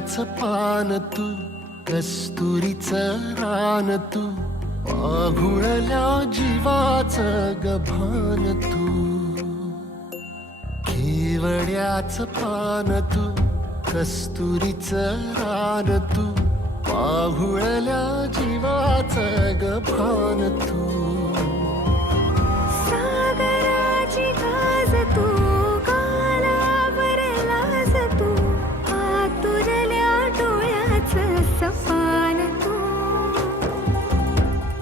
केवड्याचं पान तू, कस्तुरीचं रान तू, आघुळल्या जीवाचं गभान तू. केवड्याचं पान तू, कस्तुरीचं रान तू, आघुळल्या जीवाचं गभान तू. सागराची गाज तू, कालावरलास तू, आतुरल्या डोळ्याचं सपान तू.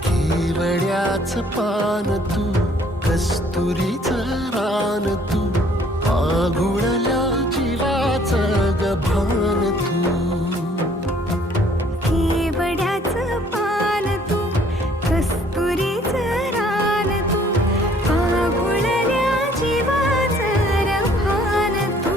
केवड्याचं पान तू, कस्तुरीचं रान तू, आघुळल्या जीवाचं गभान तू. केवड्याचं पान तू, कस्तुरीचं रान तू, आघुळल्या जीवाचं रभान तू.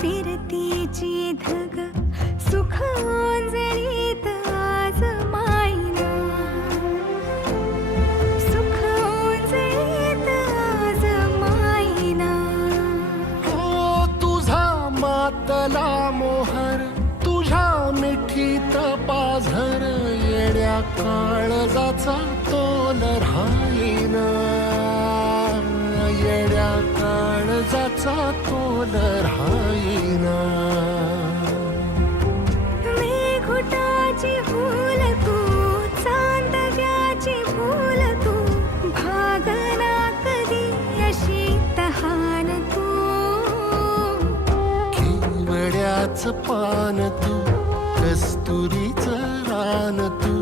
फिरतीची धग सुख ओंजळीत आज मायना, सुख ओंजळीत आज मायना. हो तुझा मातला मोहर, तुझ्या मिठीत पाझर, येड्या काळजाचा तोल राहीना, येड्या काळजाचा तोल राहीना. मेघुटाची फूल तू, चांदव्याची फूल तू, भागना कधी अशी तहान तू. केवड्याचं पान तू, कस्तुरीचं रान तू,